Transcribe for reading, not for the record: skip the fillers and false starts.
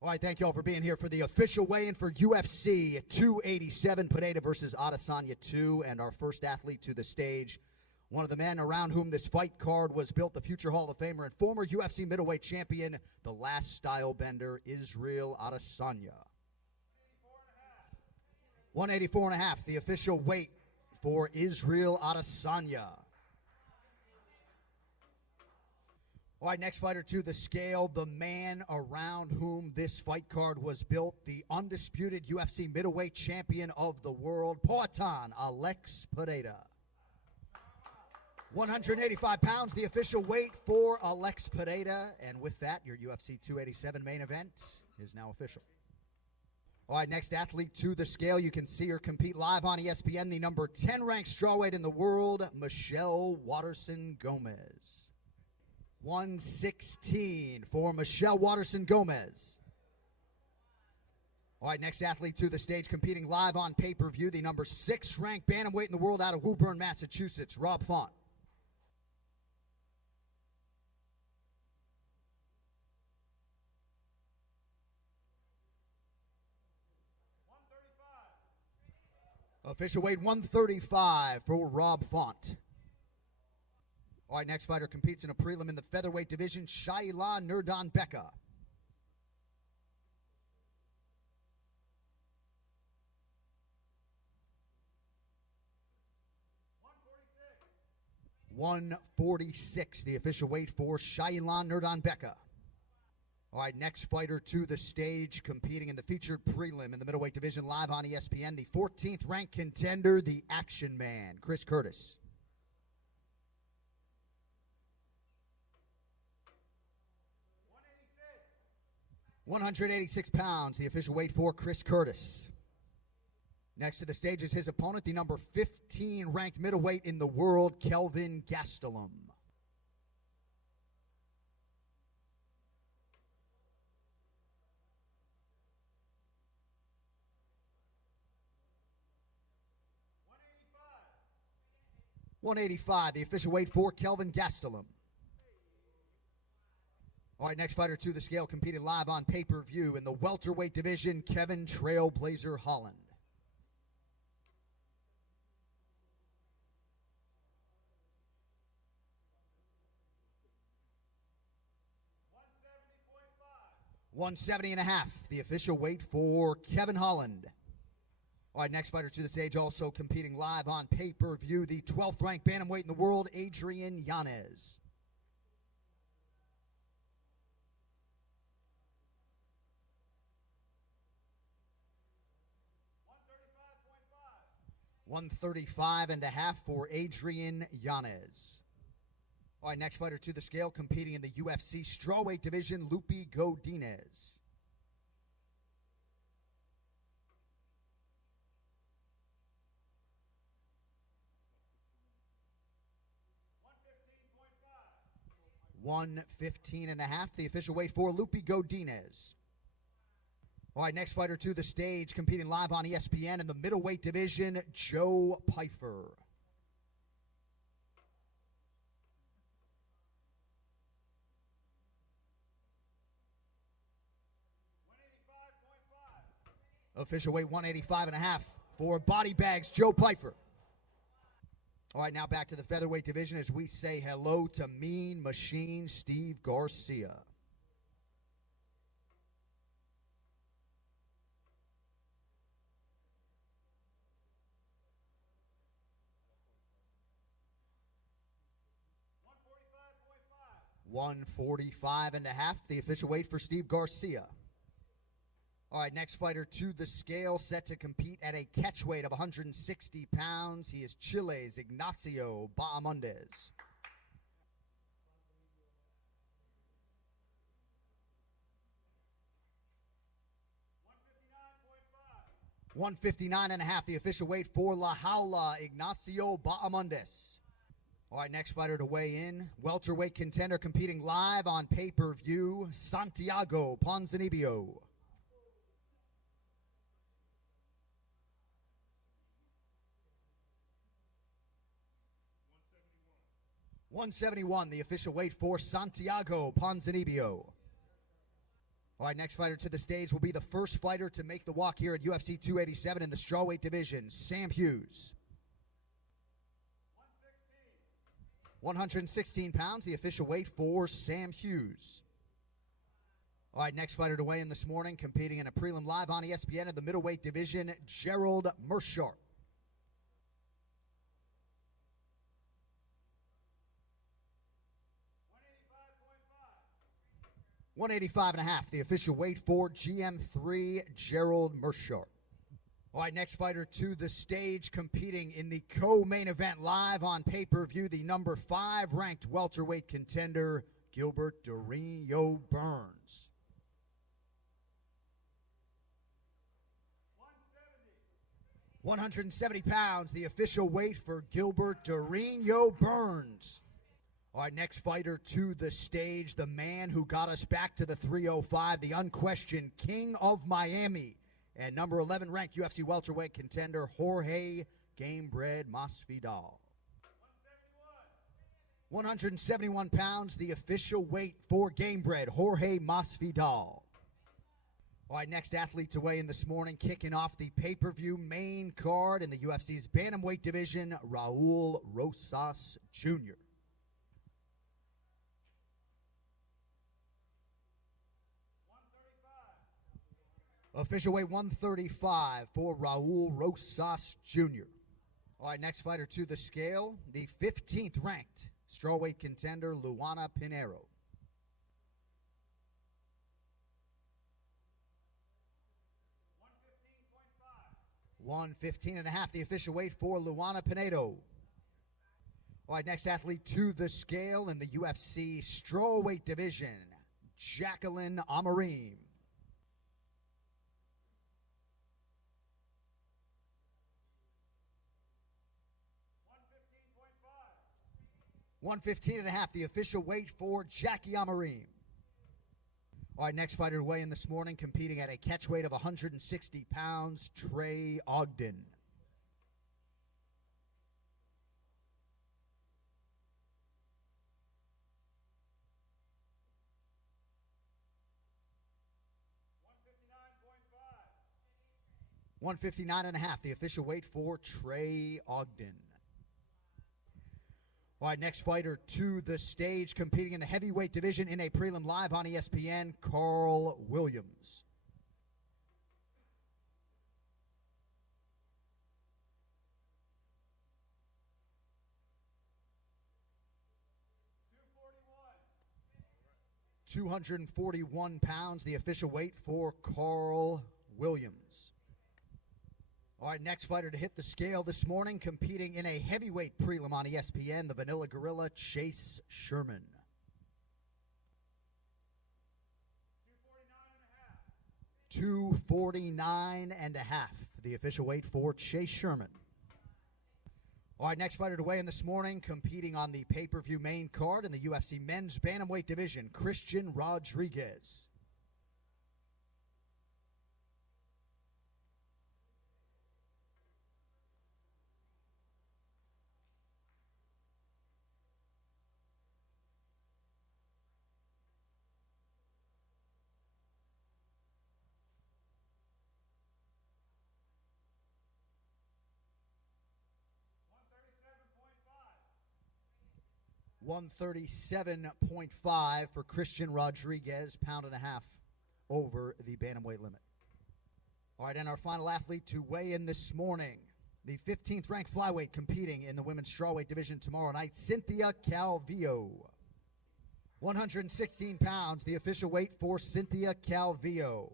All right, thank you all for being here for the official weigh-in for UFC 287, Pereira versus Adesanya 2, and our first athlete to the stage, one of the men around whom this fight card was built, the future Hall of Famer and former UFC middleweight champion, the last style bender, Israel Adesanya. 184.5, the official weight for Israel Adesanya. All right, next fighter to the scale, the man around whom this fight card was built, the undisputed UFC middleweight champion of the world, Poatan Alex Pereira. 185 pounds, the official weight for Alex Pereira. And with that, your UFC 287 main event is now official. All right, next athlete to the scale. You can see her compete live on ESPN, the number 10 ranked strawweight in the world, Michelle Waterson Gomez. 116 for Michelle Waterson Gomez. All right, next athlete to the stage, competing live on pay-per-view, the number 6 ranked bantamweight in the world out of Woburn, Massachusetts, Rob Font. 135. Official weight 135 for Rob Font. All right, next fighter competes in a prelim in the featherweight division, Shailan Nurdanbeka. 146, the official weight for Shailan Nurdanbeka. All right, next fighter to the stage, competing in the featured prelim in the middleweight division, live on ESPN, the 14th ranked contender, the Action Man, Chris Curtis. 186 pounds, the official weight for Chris Curtis. Next to the stage is his opponent, the number 15 ranked middleweight in the world, Kelvin Gastelum. 185, the official weight for Kelvin Gastelum. All right, next fighter to the scale, competing live on pay-per-view in the welterweight division, Kevin Trailblazer Holland. 170.5, the official weight for Kevin Holland. All right, next fighter to the stage, also competing live on pay-per-view, the 12th ranked bantamweight in the world, Adrian Yanez. 135.5 for Adrian Yanez. All right, next fighter to the scale, competing in the UFC strawweight division, Lupi Godinez. 115.5, the official weight for Lupi Godinez. All right, next fighter to the stage, competing live on ESPN in the middleweight division, Joe Pyfer. 185.5. Official weight 185.5 for Body Bags, Joe Pyfer. All right, now back to the featherweight division as we say hello to Mean Machine Steve Garcia. 145.5, the official weight for Steve Garcia. All right, next fighter to the scale, set to compete at a catch weight of 160 pounds. He is Chile's Ignacio Bahamondes. 159.5, the official weight for La Jaula, Ignacio Bahamondes. All right, next fighter to weigh in, welterweight contender competing live on pay-per-view, Santiago Ponzinibbio. 171, the official weight for Santiago Ponzinibbio. All right, next fighter to the stage will be the first fighter to make the walk here at UFC 287 in the strawweight division, Sam Hughes. 116 pounds, the official weight for Sam Hughes. All right, next fighter to weigh in this morning, competing in a prelim live on ESPN in the middleweight division, Gerald Meerschaert. 185.5, the official weight for GM3, Gerald Meerschaert. All right, next fighter to the stage, competing in the co-main event live on pay-per-view, the number 5 ranked welterweight contender, Gilbert Durinho Burns. 170 pounds, the official weight for Gilbert Durinho Burns. All right, next fighter to the stage, the man who got us back to the 305, the unquestioned King of Miami, and number 11 ranked UFC welterweight contender, Jorge Gamebred Masvidal. 171 pounds, the official weight for Gamebred, Jorge Masvidal. All right, next athlete to weigh in this morning, kicking off the pay-per-view main card in the UFC's bantamweight division, Raul Rosas Jr. Official weight 135 for Raul Rosas Jr. All right, next fighter to the scale, the 15th ranked strawweight contender, Luana Pinheiro. 115.5, the official weight for Luana Pinheiro. All right, next athlete to the scale in the UFC strawweight division, Jacqueline Amarim. 115.5, the official weight for Jackie Amarim. All right, next fighter to weigh in this morning, competing at a catch weight of 160 pounds, Trey Ogden. 159.5, the official weight for Trey Ogden. All right, next fighter to the stage, competing in the heavyweight division in a prelim live on ESPN, Carl Williams. 241 pounds, the official weight for Carl Williams. All right, next fighter to hit the scale this morning, competing in a heavyweight prelim on ESPN, the Vanilla Gorilla, Chase Sherman. 249.5, the official weight for Chase Sherman. All right, next fighter to weigh in this morning, competing on the pay-per-view main card in the UFC men's bantamweight division, Christian Rodriguez. 137.5 for Christian Rodriguez, pound and a half over the bantamweight limit. All right, and our final athlete to weigh in this morning, the 15th ranked flyweight competing in the women's strawweight division tomorrow night, Cynthia Calvillo. 116 pounds, the official weight for Cynthia Calvillo.